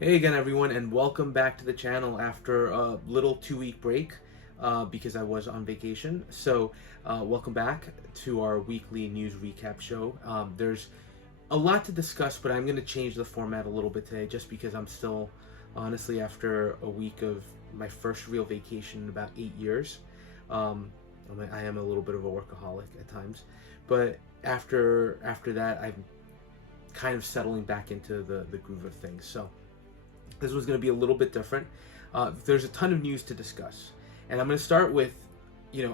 Hey again everyone, and welcome back to the channel after a little 2-week break because I was on vacation. So welcome back to our weekly news recap show. There's a lot to discuss, but I'm going to change the format a little bit today just because I'm still, honestly, after a week of my first real vacation in about 8 years. I am a little bit of a workaholic at times, but after that I'm kind of settling back into the groove of things. So this was going to be a little bit different. There's a ton of news to discuss, and I'm going to start with,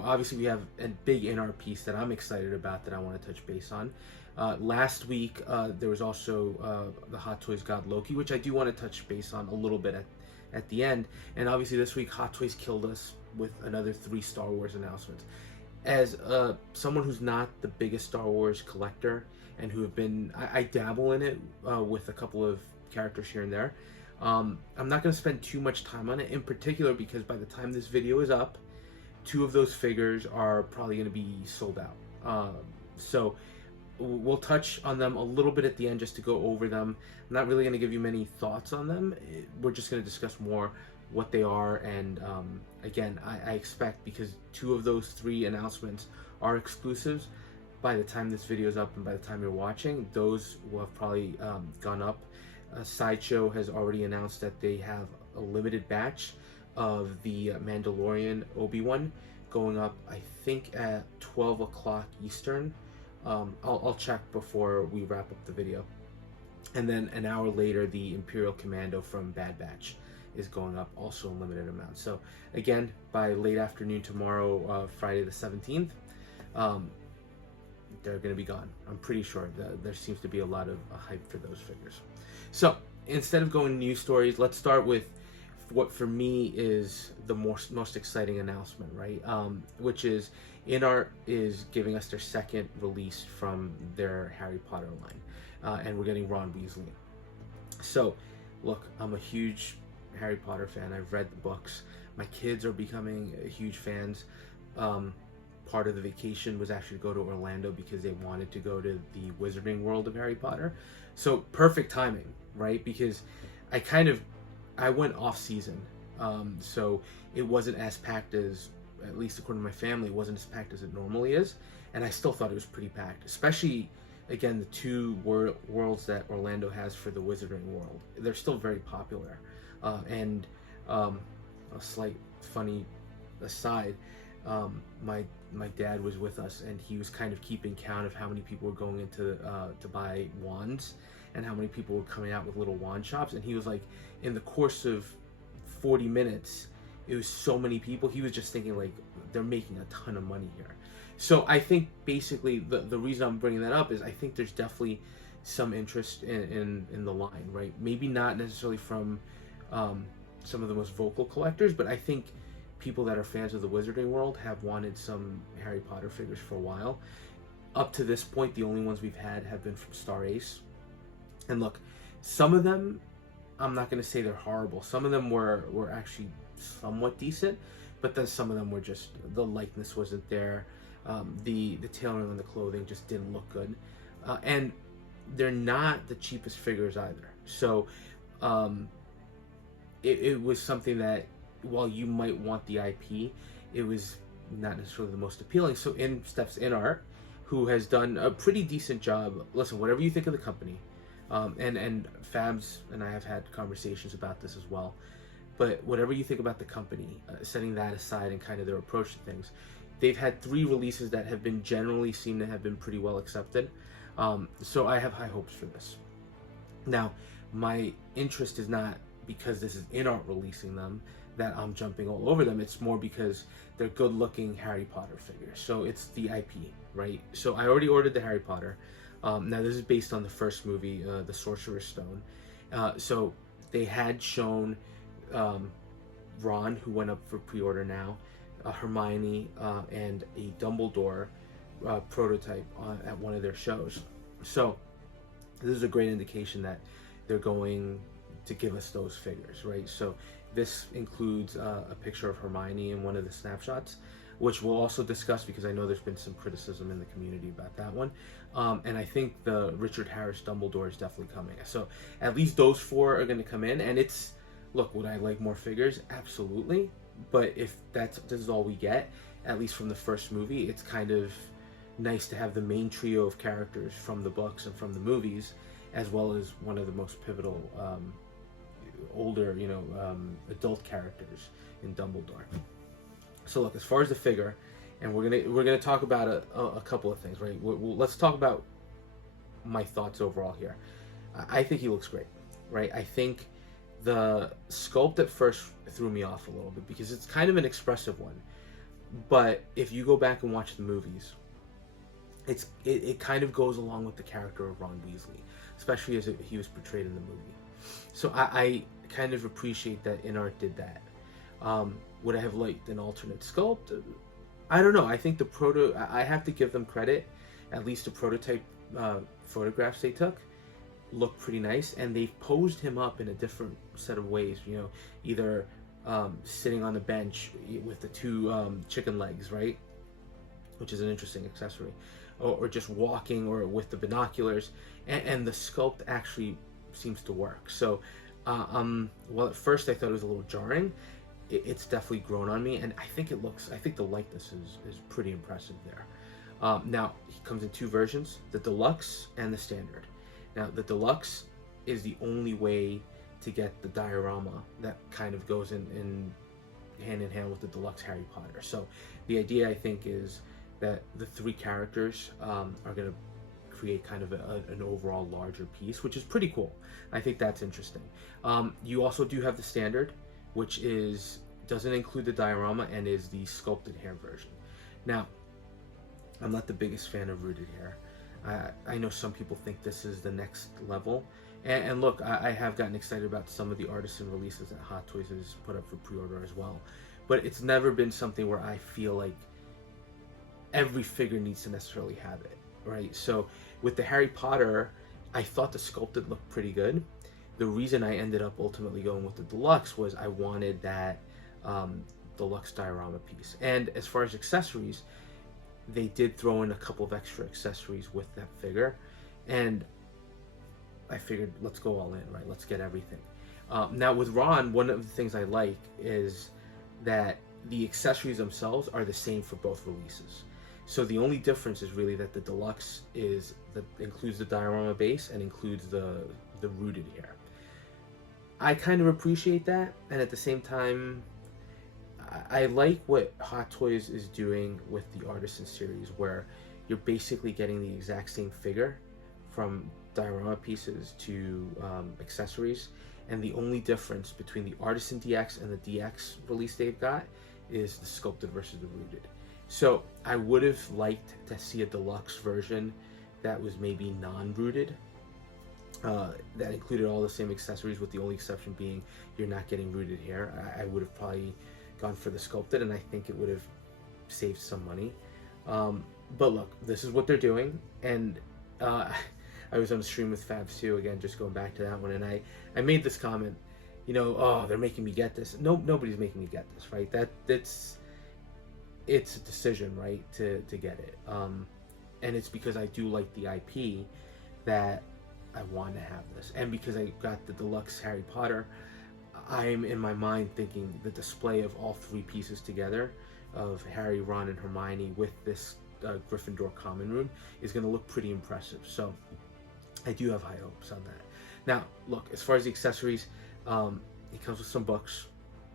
obviously we have a big INART piece that I'm excited about that I want to touch base on. Last week there was also the Hot Toys God Loki, which I do want to touch base on a little bit at the end. And obviously this week Hot Toys killed us with another 3 Star Wars announcements. As someone who's not the biggest Star Wars collector and who have been, I dabble in it with a couple of characters here and there. I'm not going to spend too much time on it, in particular because by the time this video is up, 2 of those figures are probably going to be sold out. So we'll touch on them a little bit at the end just to go over them. I'm not really going to give you many thoughts on them. We're just going to discuss more what they are, and again, I expect, because 2 of those 3 announcements are exclusives, by the time this video is up and by the time you're watching, those will have probably gone up. Sideshow has already announced that they have a limited batch of the Mandalorian Obi-Wan going up, I think, at 12 o'clock Eastern. I'll check before we wrap up the video. And then an hour later, the Imperial Commando from Bad Batch is going up, also in limited amount. So again, by late afternoon tomorrow, Friday the 17th, they're going to be gone. I'm pretty sure that there seems to be a lot of hype for those figures. So instead of going news stories, let's start with what for me is the most exciting announcement, right? Which is INART is giving us their second release from their Harry Potter line, and we're getting Ron Weasley. So look, I'm a huge Harry Potter fan. I've read the books. My kids are becoming huge fans. Part of the vacation was actually to go to Orlando because they wanted to go to the Wizarding World of Harry Potter. So perfect timing, right? Because I went off season, so it wasn't as packed as, at least according to my family, it wasn't as packed as it normally is, and I still thought it was pretty packed, especially, again, the 2 worlds that Orlando has for the Wizarding World. They're still very popular, and a slight funny aside, my dad was with us, and he was kind of keeping count of how many people were going into to buy wands and how many people were coming out with little wand shops, and he was like, in the course of 40 minutes it was so many people. He was just thinking, like, they're making a ton of money here. So I think basically the reason I'm bringing that up is I think there's definitely some interest in the line, right? Maybe not necessarily from some of the most vocal collectors, but I think people that are fans of the Wizarding World have wanted some Harry Potter figures for a while. Up to this point, the only ones we've had have been from Star Ace. And look, some of them, I'm not going to say they're horrible. Some of them were actually somewhat decent, but then some of them were just, the likeness wasn't there. The tailoring on the clothing just didn't look good. And they're not the cheapest figures either. So it was something that, while you might want the IP, it was not necessarily the most appealing. So in steps INART, who has done a pretty decent job. Listen, whatever you think of the company, and Fabs and I have had conversations about this as well, but whatever you think about the company, setting that aside and kind of their approach to things, they've had 3 releases that have been generally seen to have been pretty well accepted. So I have high hopes for this. Now, my interest is not because this is INART releasing them that I'm jumping all over them. It's more because they're good looking Harry Potter figures. So it's the IP, right? So I already ordered the Harry Potter. Now this is based on the first movie, the Sorcerer Stone. So they had shown Ron, who went up for pre-order now, Hermione, and a Dumbledore prototype at one of their shows. So this is a great indication that they're going to give us those figures, right? So this includes a picture of Hermione in one of the snapshots. which we'll also discuss because I know there's been some criticism in the community about that one. And I think the Richard Harris Dumbledore is definitely coming. So at least those 4 are going to come in. And it's, look, would I like more figures? Absolutely. But if this is all we get, at least from the first movie, it's kind of nice to have the main trio of characters from the books and from the movies, as well as one of the most pivotal older, adult characters in Dumbledore. So look, as far as the figure, and we're gonna talk about a couple of things, right? Let's talk about my thoughts overall here. I think he looks great, right? I think the sculpt at first threw me off a little bit because it's kind of an expressive one, but if you go back and watch the movies, it kind of goes along with the character of Ron Weasley, especially as he was portrayed in the movie. So I kind of appreciate that INART did that. Would I have liked an alternate sculpt? I don't know. I think I have to give them credit. At least the prototype photographs they took look pretty nice, and they've posed him up in a different set of ways. Either sitting on a bench with the 2 chicken legs, right, which is an interesting accessory, or just walking, or with the binoculars, and the sculpt actually seems to work. So well, at first I thought it was a little jarring. It's definitely grown on me, and I think the likeness is pretty impressive there. Now, he comes in 2 versions, the deluxe and the standard. Now, the deluxe is the only way to get the diorama that kind of goes in hand with the deluxe Harry Potter. So the idea, I think, is that the 3 characters are going to create kind of an overall larger piece, which is pretty cool. I think that's interesting. You also do have the standard, which doesn't include the diorama and is the sculpted hair version. Now, I'm not the biggest fan of rooted hair. I know some people think this is the next level. And look, I have gotten excited about some of the Artisan releases that Hot Toys has put up for pre-order as well. But it's never been something where I feel like every figure needs to necessarily have it, right? So with the Harry Potter, I thought the sculpted looked pretty good. The reason I ended up ultimately going with the deluxe was I wanted that deluxe diorama piece. And as far as accessories, they did throw in a couple of extra accessories with that figure, and I figured, let's go all in, right? Let's get everything. Now with Ron, one of the things I like is that the accessories themselves are the same for both releases. So the only difference is really that the deluxe includes the diorama base and includes the rooted hair. I kind of appreciate that, and at the same time, I like what Hot Toys is doing with the Artisan series, where you're basically getting the exact same figure from diorama pieces to accessories, and the only difference between the Artisan DX and the DX release they've got is the sculpted versus the rooted. So I would have liked to see a deluxe version that was maybe non-rooted, that included all the same accessories, with the only exception being you're not getting rooted hair. I would have probably gone for the sculpted, and I think it would have saved some money. But look, this is what they're doing, and I was on a stream with Fabs too, again, just going back to that one, and I made this comment, oh, they're making me get this. No, nobody's making me get this, right? It's a decision, right, to get it. And it's because I do like the IP that I want to have this, and because I got the deluxe Harry Potter, I'm in my mind thinking the display of all 3 pieces together, of Harry, Ron, and Hermione with this Gryffindor common room, is going to look pretty impressive. So I do have high hopes on that. Now, look, as far as the accessories, he comes with some books,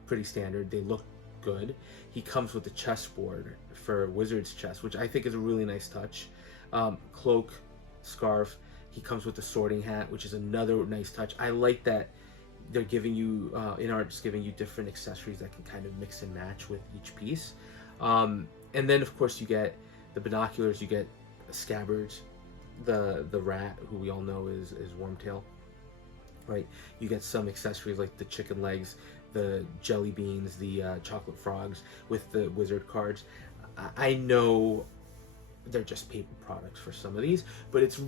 pretty standard. They look good. He comes with the chessboard for Wizard's Chess, which I think is a really nice touch. Cloak, scarf. He comes with the sorting hat, which is another nice touch. I like that they're giving you, INART's giving you different accessories that can kind of mix and match with each piece. And then, of course, you get the binoculars, you get scabbards, the rat, who we all know is Wormtail, right? You get some accessories like the chicken legs, the jelly beans, the chocolate frogs with the wizard cards. I know they're just paper products for some of these, but it's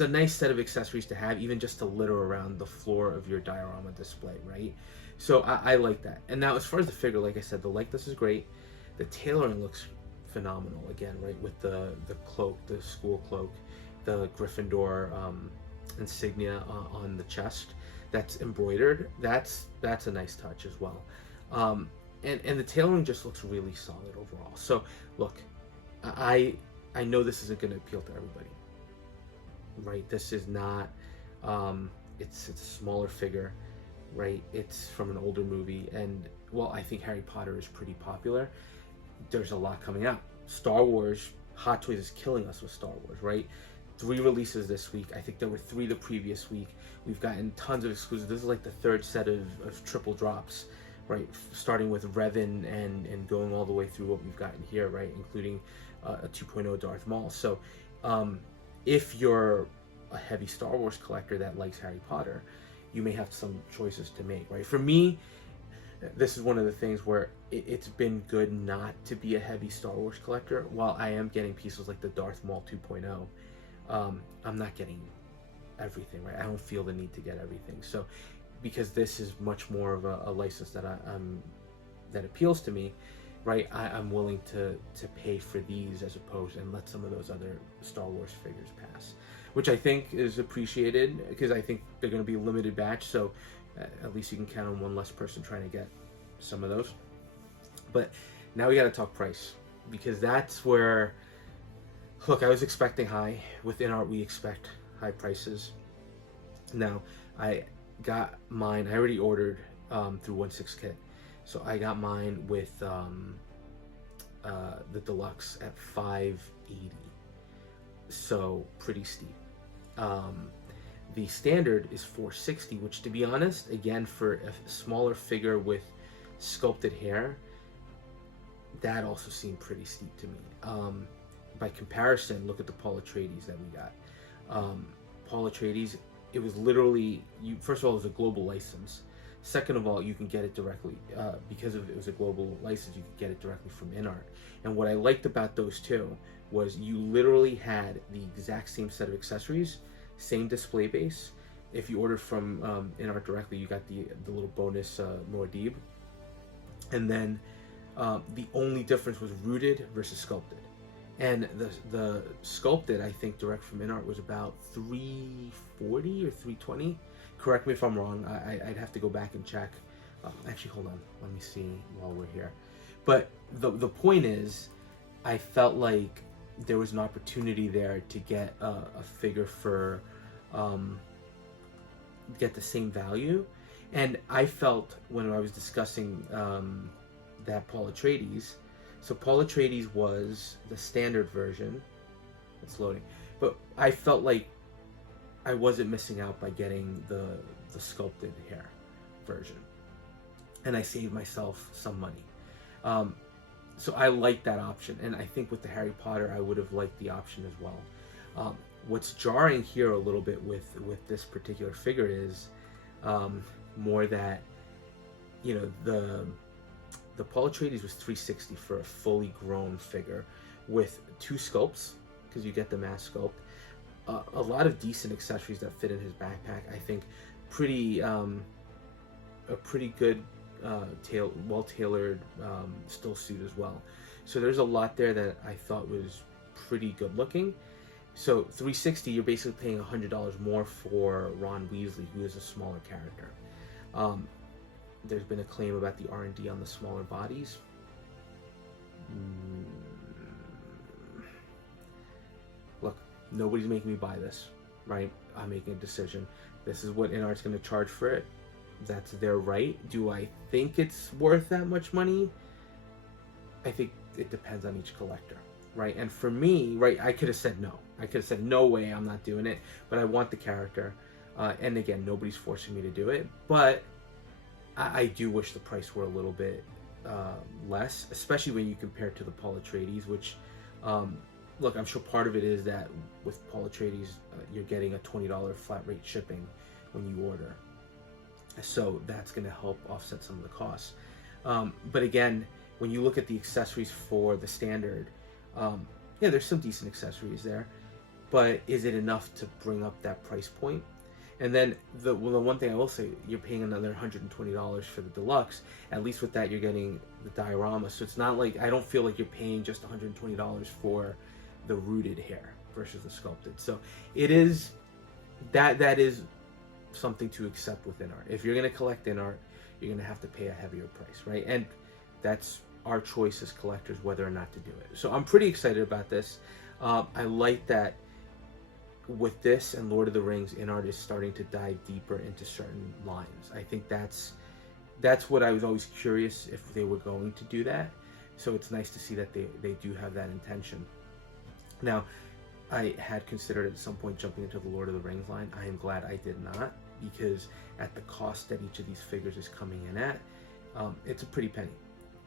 a nice set of accessories to have, even just to litter around the floor of your diorama display, right? So I like that. And now as far as the figure, like I said, the likeness is great. The tailoring looks phenomenal again, right? With the cloak, the school cloak, the Gryffindor insignia on the chest that's embroidered. That's a nice touch as well. And the tailoring just looks really solid overall. So look, I know this isn't going to appeal to everybody, right? This is not. It's a smaller figure, right? It's from an older movie, and well, I think Harry Potter is pretty popular. There's a lot coming out. Star Wars, Hot Toys is killing us with Star Wars, right? 3 releases this week. I think there were 3 the previous week. We've gotten tons of exclusives. This is like the 3rd set of triple drops, right? Starting with Revan and going all the way through what we've gotten here, right? Including a 2.0 Darth Maul. So if you're a heavy Star Wars collector that likes Harry Potter, you may have some choices to make, right? For me, this is one of the things where it's been good not to be a heavy Star Wars collector. While I am getting pieces like the Darth Maul 2.0, I'm not getting everything, right? I don't feel the need to get everything. So because this is much more of a license that that appeals to me, right? I'm willing to pay for these as opposed and let some of those other Star Wars figures pass, which I think is appreciated because I think they're going to be a limited batch. So at least you can count on one less person trying to get some of those. But now we got to talk price, because that's where, look, I was expecting high. With INART, we expect high prices. Now, I got mine, I already ordered through 1/6 Kit. So I got mine with the deluxe at $580. So pretty steep. The standard is $460, which, to be honest, again, for a smaller figure with sculpted hair, that also seemed pretty steep to me. By comparison, look at the Paul Atreides that we got. Paul Atreides, it was literally, first of all, it was a global license. Second of all, you can get it directly, because it was a global license, you could get it directly from INART. And what I liked about those two was you literally had the exact same set of accessories, same display base. If you ordered from INART directly, you got the little bonus Muad'Dib. And then the only difference was rooted versus sculpted. And the sculpted, I think, direct from INART was about $340 or $320. Correct me if I'm wrong. I'd have to go back and check. Actually, hold on. Let me see while we're here. But the point is, I felt like there was an opportunity there to get a figure for get the same value. And I felt when I was discussing that Paul Atreides, so Paul Atreides was the standard version. It's loading. But I felt like I wasn't missing out by getting the sculpted hair version. And I saved myself some money. So I like that option. And I think with the Harry Potter, I would have liked the option as well. What's jarring here a little bit with this particular figure is more that, you know, the Paul Atreides was $360 for a fully grown figure with 2 sculpts, because you get the mask sculpt. A lot of decent accessories that fit in his backpack. I think a pretty good well-tailored still suit as well. So there's a lot there that I thought was pretty good looking. So $360, you're basically paying $100 more for Ron Weasley, who is a smaller character. There's been a claim about the R&D on the smaller bodies. Look, nobody's making me buy this, right? I'm making a decision. This is what INART's going to charge for it. That's their right. Do I think it's worth that much money? I think it depends on each collector, right? And for me, right, I could have said no. I could have said, no way, I'm not doing it. But I want the character. And again, nobody's forcing me to do it. But I do wish the price were a little bit less, especially when you compare it to the Paul Atreides, which, look, I'm sure part of it is that with Paul Atreides, you're getting a $20 flat rate shipping when you order. So that's going to help offset some of the costs. But again, when you look at the accessories for the standard, yeah, there's some decent accessories there. But is it enough to bring up that price point? And then the one thing I will say, you're paying another $120 for the deluxe. At least with that, you're getting the diorama. So it's not like, I don't feel like you're paying just $120 for the rooted hair versus the sculpted. So it is, that is something to accept with INART. If you're going to collect INART, you're going to have to pay a heavier price, right? And that's our choice as collectors, whether or not to do it. So I'm pretty excited about this. I like that with this and Lord of the Rings, INART is starting to dive deeper into certain lines. I think that's what I was always curious if they were going to do that. So it's nice to see that they do have that intention. Now, I had considered at some point jumping into the Lord of the Rings line. I am glad I did not, because at the cost that each of these figures is coming in at, it's a pretty penny.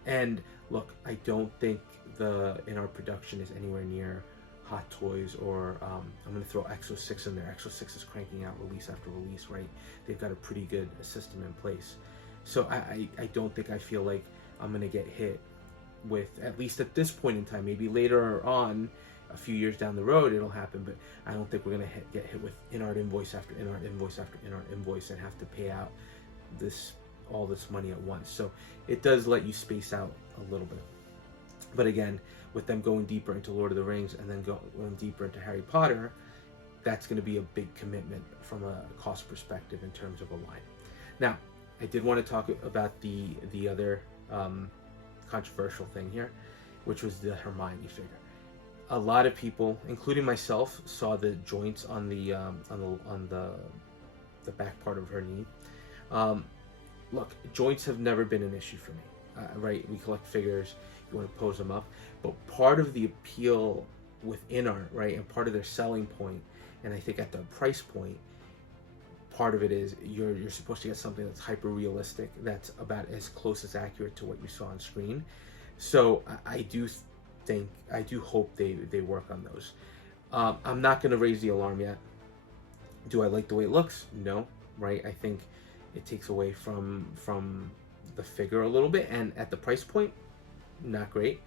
And look, I don't think the INART production is anywhere near Hot Toys, or I'm going to throw Exo 6 in there. Exo 6 is cranking out release after release, right? They've got a pretty good system in place. So I don't think I feel like I'm going to get hit with, at least at this point in time, maybe later on, a few years down the road, it'll happen, but I don't think we're going to get hit with INART invoice after INART invoice after INART invoice and have to pay out all this money at once. So it does let you space out a little bit. But again, with them going deeper into Lord of the Rings and then going deeper into Harry Potter, that's going to be a big commitment from a cost perspective in terms of a line. Now, I did want to talk about the other controversial thing here, which was the Hermione figure. A lot of people, including myself, saw the joints on the back part of her knee. Look, joints have never been an issue for me, right? We collect figures, you want to pose them up, but part of the appeal with INART, right, and part of their selling point, and I think at their price point, part of it is you're supposed to get something that's hyper realistic, that's about as close as accurate to what you saw on screen. So I do hope they work on those. I'm not going to raise the alarm yet. Do I like the way it looks? No, right? I think it takes away from the figure a little bit, and at the price point, not great.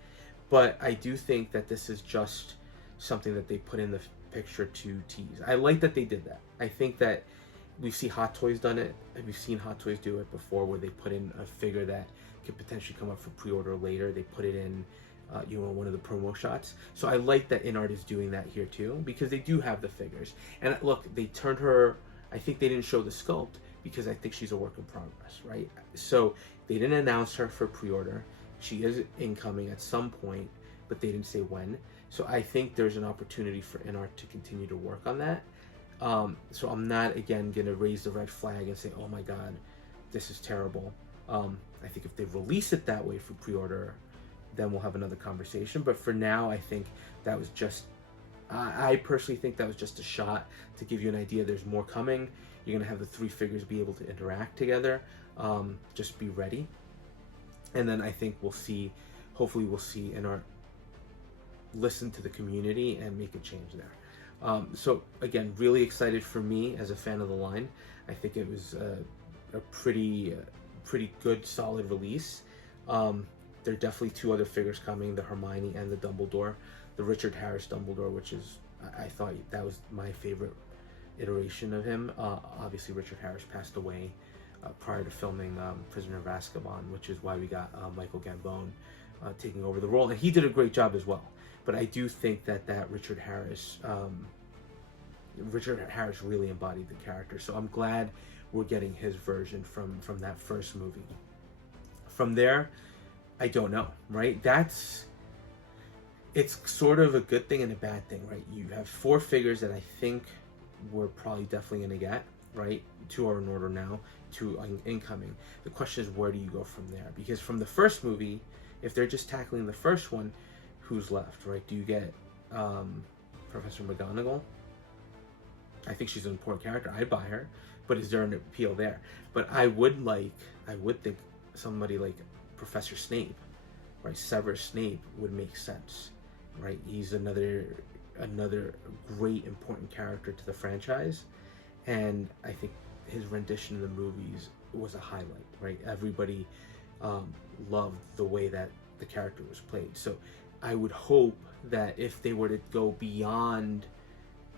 But I do think that this is just something that they put in the picture to tease. I like that they did that. I think that we've seen Hot Toys done it, and we've seen Hot Toys do it before, where they put in a figure that could potentially come up for pre-order later. They put it in one of the promo shots. So I like that INART is doing that here too, because they do have the figures. And look, they turned her, I think they didn't show the sculpt because I think she's a work in progress, right? So they didn't announce her for pre-order. She is incoming at some point, but they didn't say when. So I think there's an opportunity for INART to continue to work on that. So I'm not, again, going to raise the red flag and say, oh my God, this is terrible. I think if they release it that way for pre-order, then we'll have another conversation. But for now, I think that was just, I personally think that was just a shot to give you an idea there's more coming. You're going to have the three figures be able to interact together. Just be ready. And then I think hopefully we'll see INART listen to the community and make a change there. So again, really excited for me as a fan of the line. I think it was a pretty good, solid release. There are definitely two other figures coming, the Hermione and the Dumbledore. The Richard Harris Dumbledore, which is, I thought that was my favorite iteration of him. Obviously, Richard Harris passed away prior to filming Prisoner of Azkaban, which is why we got Michael Gambon taking over the role. And he did a great job as well. But I do think that Richard Harris really embodied the character. So I'm glad we're getting his version from that first movie. From there, I don't know, right? It's sort of a good thing and a bad thing, right? You have four figures that I think we're probably definitely going to get, right? Two are in order now, two incoming. The question is, where do you go from there? Because from the first movie, if they're just tackling the first one, who's left, right? Do you get Professor McGonagall? I think she's an important character. I'd buy her, but is there an appeal there? But I would think somebody like Professor Snape, right? Severus Snape would make sense, right? He's another great important character to the franchise, and I think his rendition in the movies was a highlight, right? Everybody loved the way that the character was played. So I would hope that if they were to go beyond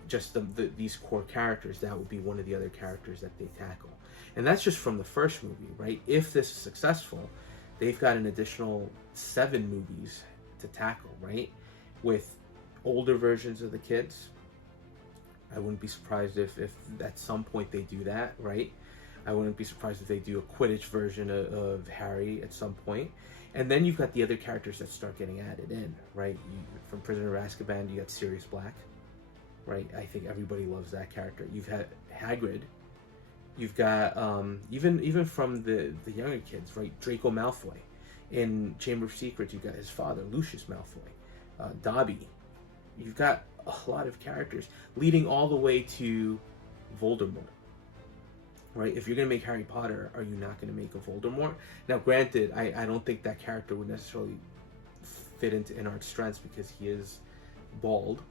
just these core characters, that would be one of the other characters that they tackle. And that's just from the first movie, right? If this is successful, they've got an additional 7 movies to tackle, right? With older versions of the kids. I wouldn't be surprised if at some point they do that, right? I wouldn't be surprised if they do a Quidditch version of Harry at some point. And then you've got the other characters that start getting added in, right? From Prisoner of Azkaban, you got Sirius Black, right? I think everybody loves that character. You've had Hagrid. You've got, even from the younger kids, right? Draco Malfoy. In Chamber of Secrets, you've got his father, Lucius Malfoy. Dobby. You've got a lot of characters leading all the way to Voldemort. Right? If you're going to make Harry Potter, are you not going to make a Voldemort? Now, granted, I don't think that character would necessarily fit into INART's strengths because he is bald,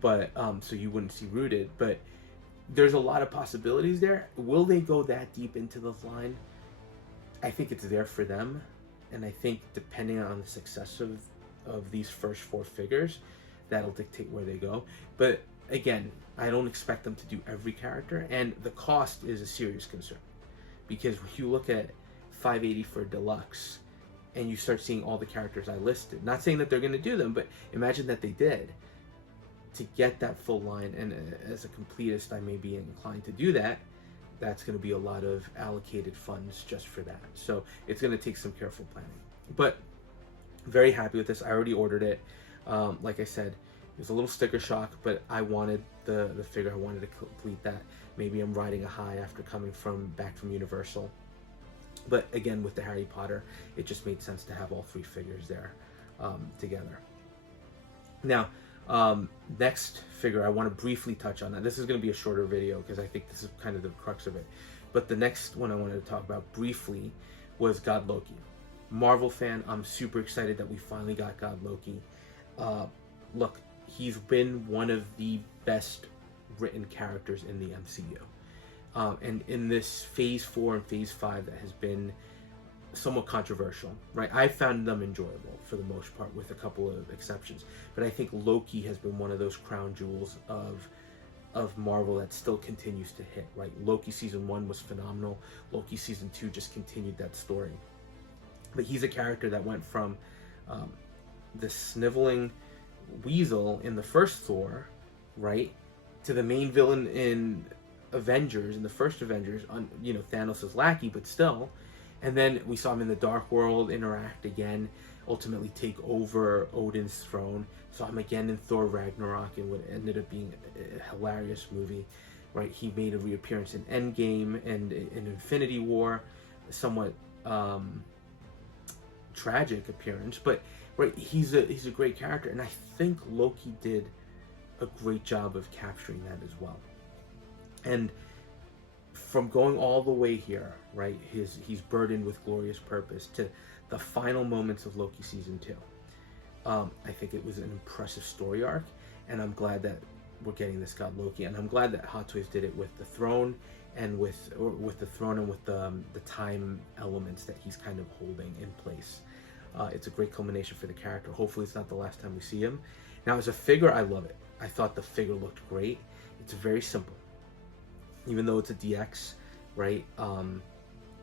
but so you wouldn't see rooted. But there's a lot of possibilities there. Will they go that deep into the line? I think it's there for them, and I think depending on the success of these first 4 figures, that'll dictate where they go. But again, I don't expect them to do every character, and the cost is a serious concern, because when you look at $580 for deluxe and you start seeing all the characters I listed, not saying that they're going to do them, but imagine that they did, to get that full line. And as a completist, I may be inclined to do that. That's going to be a lot of allocated funds just for that, so it's going to take some careful planning. But very happy with this. I already ordered it. Like I said, it was a little sticker shock, but I wanted the figure. I wanted to complete that. Maybe I'm riding a high after coming back from Universal. But again, with the Harry Potter, it just made sense to have all 3 figures there together. Now, next figure, I want to briefly touch on that. This is going to be a shorter video because I think this is kind of the crux of it. But the next one I wanted to talk about briefly was God Loki. Marvel fan, I'm super excited that we finally got God Loki. Look, he's been one of the best written characters in the MCU. And in this Phase 4 and Phase 5 that has been somewhat controversial, right? I found them enjoyable for the most part, with a couple of exceptions. But I think Loki has been one of those crown jewels of Marvel that still continues to hit, right? Loki Season 1 was phenomenal. Loki Season 2 just continued that story. But he's a character that went from the sniveling weasel in the first Thor, right, to the main villain in Avengers, in the first Avengers, on, you know, Thanos' lackey, but still. And then we saw him in the Dark World interact again, ultimately take over Odin's throne. Saw him again in Thor Ragnarok in what ended up being a hilarious movie, right? He made a reappearance in Endgame and in Infinity War, somewhat tragic appearance, but right, he's a great character, and I think Loki did a great job of capturing that as well. And from going all the way here, right, he's burdened with glorious purpose, to the final moments of Loki Season 2. I think it was an impressive story arc, and I'm glad that we're getting this God Loki, and I'm glad that Hot Toys did it with the throne and with the time elements that he's kind of holding in place. It's a great culmination for the character. Hopefully it's not the last time we see him. Now, as a figure, I love it. I thought the figure looked great. It's very simple. Even though it's a DX, right?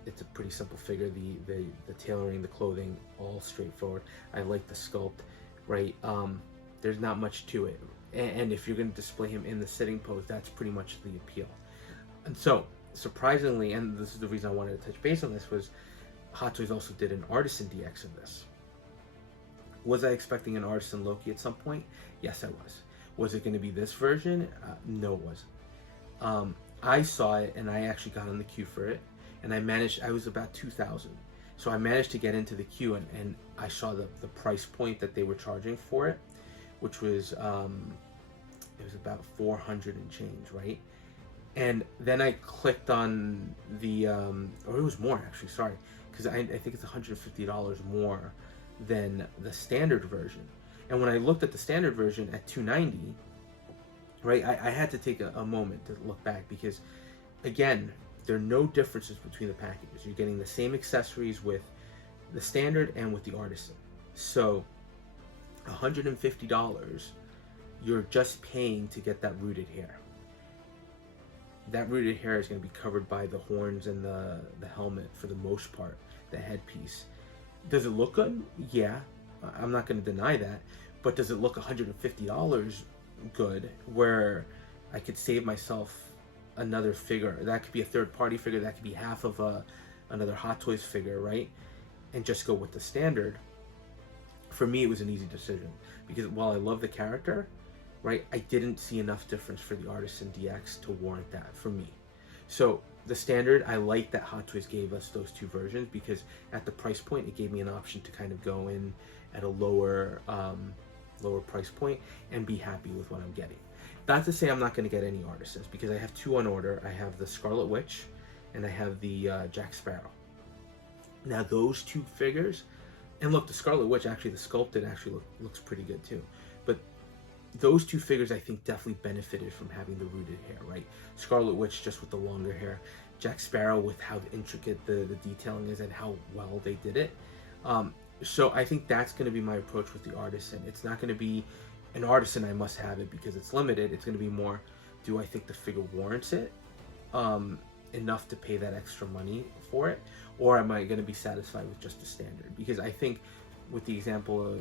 It's a pretty simple figure. The tailoring, the clothing, all straightforward. I like the sculpt, right? There's not much to it. And if you're going to display him in the sitting pose, that's pretty much the appeal. And so, surprisingly, and this is the reason I wanted to touch base on this, was Hot Toys also did an Artisan DX of this. Was I expecting an Artisan Loki at some point? Yes, I was. Was it going to be this version? No, it wasn't. I saw it, and I actually got on the queue for it, and I was about 2,000. So I managed to get into the queue, and I saw the price point that they were charging for it, which was, it was about 400 and change, right? And then I clicked on the, or it was more actually, sorry, because I think it's $150 more than the standard version. And when I looked at the standard version at $290, right, I had to take a moment to look back, because again, there are no differences between the packages. You're getting the same accessories with the standard and with the Artisan. So $150 you're just paying to get that rooted hair. That rooted hair is going to be covered by the horns and the helmet for the most part, the headpiece. Does it look good? Yeah, I'm not going to deny that. But does it look $150 good, where I could save myself another figure? That could be a third-party figure. That could be half of another Hot Toys figure, right? And just go with the standard. For me, it was an easy decision, because while I love the character, right, I didn't see enough difference for the Artisan DX to warrant that for me. So the standard, I like that Hot Toys gave us those two versions, because at the price point, it gave me an option to kind of go in at a lower price point and be happy with what I'm getting. Not to say I'm not going to get any Artisans, because I have two on order. I have the Scarlet Witch and I have the Jack Sparrow. Now those two figures, and look, the Scarlet Witch, actually the sculpted actually looks pretty good too. But those two figures I think definitely benefited from having the rooted hair, right? Scarlet Witch just with the longer hair, Jack Sparrow with how intricate the detailing is and how well they did it. So I think that's going to be my approach with the Artisan. It's not going to be an Artisan I must have it because it's limited. It's going to be more, do I think the figure warrants it enough to pay that extra money for it, or am I going to be satisfied with just the standard? Because I think with the example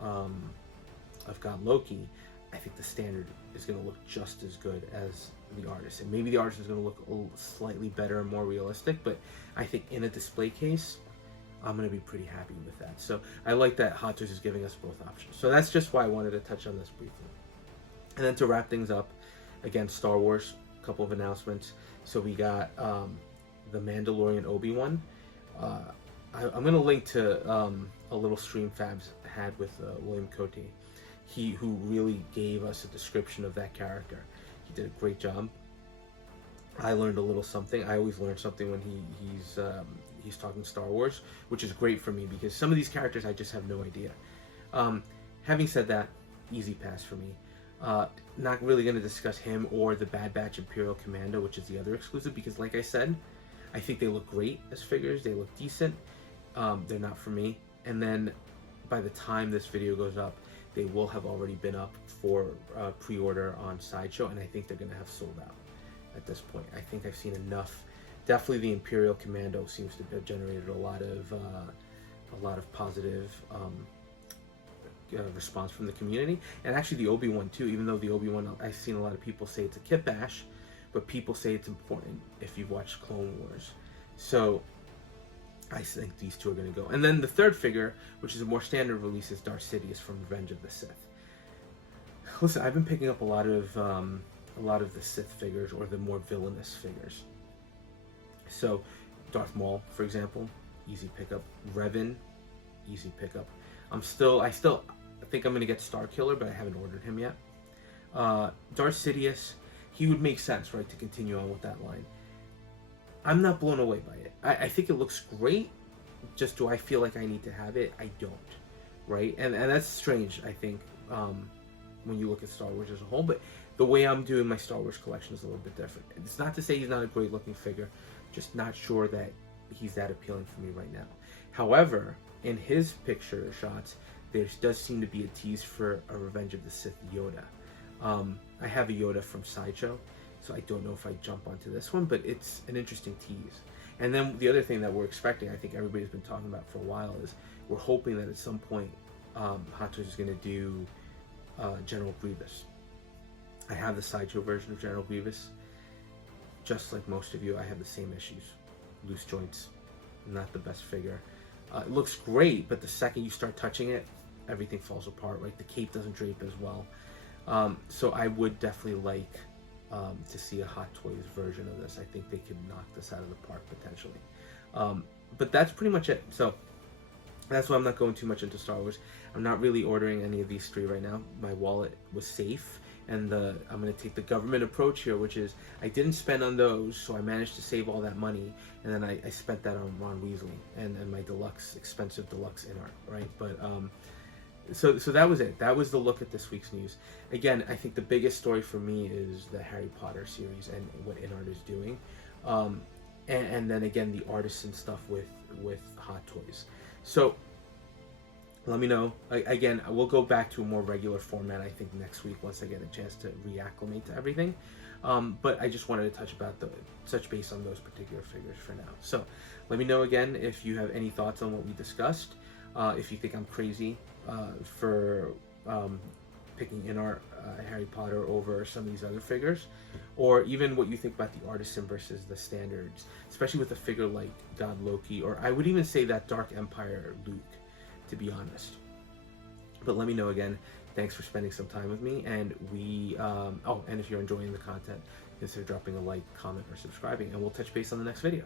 of God Loki, I think the standard is going to look just as good as the Artisan. Maybe the Artisan is going to look slightly better and more realistic, but I think in a display case, I'm going to be pretty happy with that. So I like that Hot Toys is giving us both options. So that's just why I wanted to touch on this briefly. And then to wrap things up, again, Star Wars, a couple of announcements. So we got the Mandalorian Obi-Wan. I'm going to link to a little stream Fabs had with William Cote. Who really gave us a description of that character. He did a great job. I learned a little something. I always learn something when he's talking Star Wars, which is great for me because some of these characters I just have no idea. Having said that, easy pass for me. Not really going to discuss him or the Bad Batch Imperial Commando, which is the other exclusive, because like I said, I think they look great as figures. They look decent. They're not for me. And then by the time this video goes up, they will have already been up for pre-order on Sideshow, and I think they're going to have sold out at this point. I think I've seen enough. Definitely the Imperial Commando seems to have generated a lot of positive response from the community, and actually the Obi-Wan too. Even though the Obi-Wan, I've seen a lot of people say it's a kit bash, but people say it's important if you've watched Clone Wars. So I think these two are going to go. And then the third figure, which is a more standard release, is Darth Sidious from Revenge of the Sith. Listen, I've been picking up a lot of the Sith figures, or the more villainous figures. So Darth Maul, for example, easy pickup. Revan, easy pickup. I still think I'm going to get Starkiller, but I haven't ordered him yet. Darth Sidious, he would make sense, right, to continue on with that line. I'm not blown away by it. I think it looks great. Just do I feel like I need to have it? I don't, right? And that's strange, I think, when you look at Star Wars as a whole. But the way I'm doing my Star Wars collection is a little bit different. It's not to say he's not a great looking figure, just not sure that he's that appealing for me right now. However, in his picture shots, there does seem to be a tease for a Revenge of the Sith Yoda. I have a Yoda from Sideshow, so I don't know if I jump onto this one, but it's an interesting tease. And then the other thing that we're expecting, I think everybody's been talking about for a while, is we're hoping that at some point Hot Toys is going to do General Grievous. I have the Sideshow version of General Grievous. Just like most of you, I have the same issues. Loose joints, not the best figure. It looks great, but the second you start touching it, everything falls apart, right? The cape doesn't drape as well. So I would definitely like to see a Hot Toys version of this. I think they could knock this out of the park potentially. But that's pretty much it. So that's why I'm not going too much into Star Wars. I'm not really ordering any of these three right now. My wallet was safe, and I'm going to take the government approach here, which is I didn't spend on those, so I managed to save all that money, and then I spent that on Ron Weasley and my expensive deluxe INART, right? But so that was it. That was the look at this week's news. Again, I think the biggest story for me is the Harry Potter series and what INART is doing, and then again the Artisan stuff with Hot Toys. So Let me know. Again, we'll go back to a more regular format, I think, next week once I get a chance to reacclimate to everything. But I just wanted to touch base on those particular figures for now. So let me know again if you have any thoughts on what we discussed. If you think I'm crazy for picking INART Harry Potter over some of these other figures, or even what you think about the Artisan versus the standards, especially with a figure like God Loki, or I would even say that Dark Empire Luke, to be honest. But let me know again. Thanks for spending some time with me, and and if you're enjoying the content, consider dropping a like, comment, or subscribing, and we'll touch base on the next video.